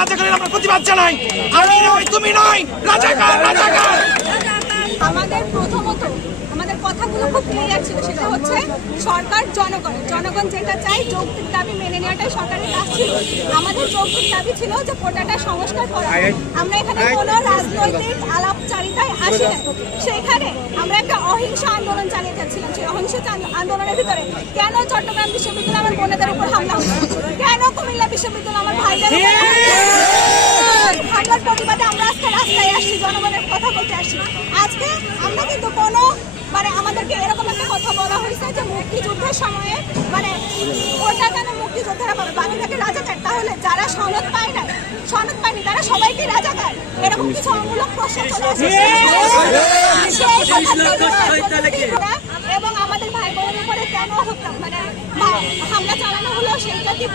রাজাকারের আমরা প্রতিবাদ জানাই। আমি নয়, তুমি নয়, রাজাকার রাজাকার। আমাদের প্রথমত আমাদের কথাগুলো খুব ক্লিয়ার ছিল, সেটা হচ্ছে সরকার জনগণ যেটা চাই যৌক্তিক দাবি মেনে নেওয়াটাই সরকারের কাজ ছিল। আমাদের যৌক্তিক দাবি ছিল যে কোটাটা সংস্কার করা। আমরা এখানে কোনো রাজনৈতিক আলাপচারিতায় আসি না, সেখানে আমরা একটা অহিংস আন্দোলন চালিয়ে যাচ্ছিলাম। সেই অহিংস আন্দোলনের ভিতরে কেন চট্টগ্রাম বিশ্ববিদ্যালয় আমার বোনেদের উপর হামলা হচ্ছে, কেন কুমিল্লা বিশ্ববিদ্যালয় আমার ভাইদের হামলার প্রতিবাদে আমরা আজকে রাস্তায় আসছি, জনগণের কথা বলতে আসছি। আজকে আমরা কিন্তু কোনো আমাদেরকে এরকম একটা কথা বলা হয়েছে যে মুক্তিযুদ্ধের সময়ে ওটা কেন মুক্তিযোদ্ধারা পাবে, বাকি থাকে রাজাকার। তাহলে যারা সনদ পায়নি তারা সবাইকে রাজাকার, এরকম কিছু অমূলক প্রশ্ন চলে আসে এবং আমাদের ভাই বোনের উপরে কেন হামলা চালানো হলো সেইটা কি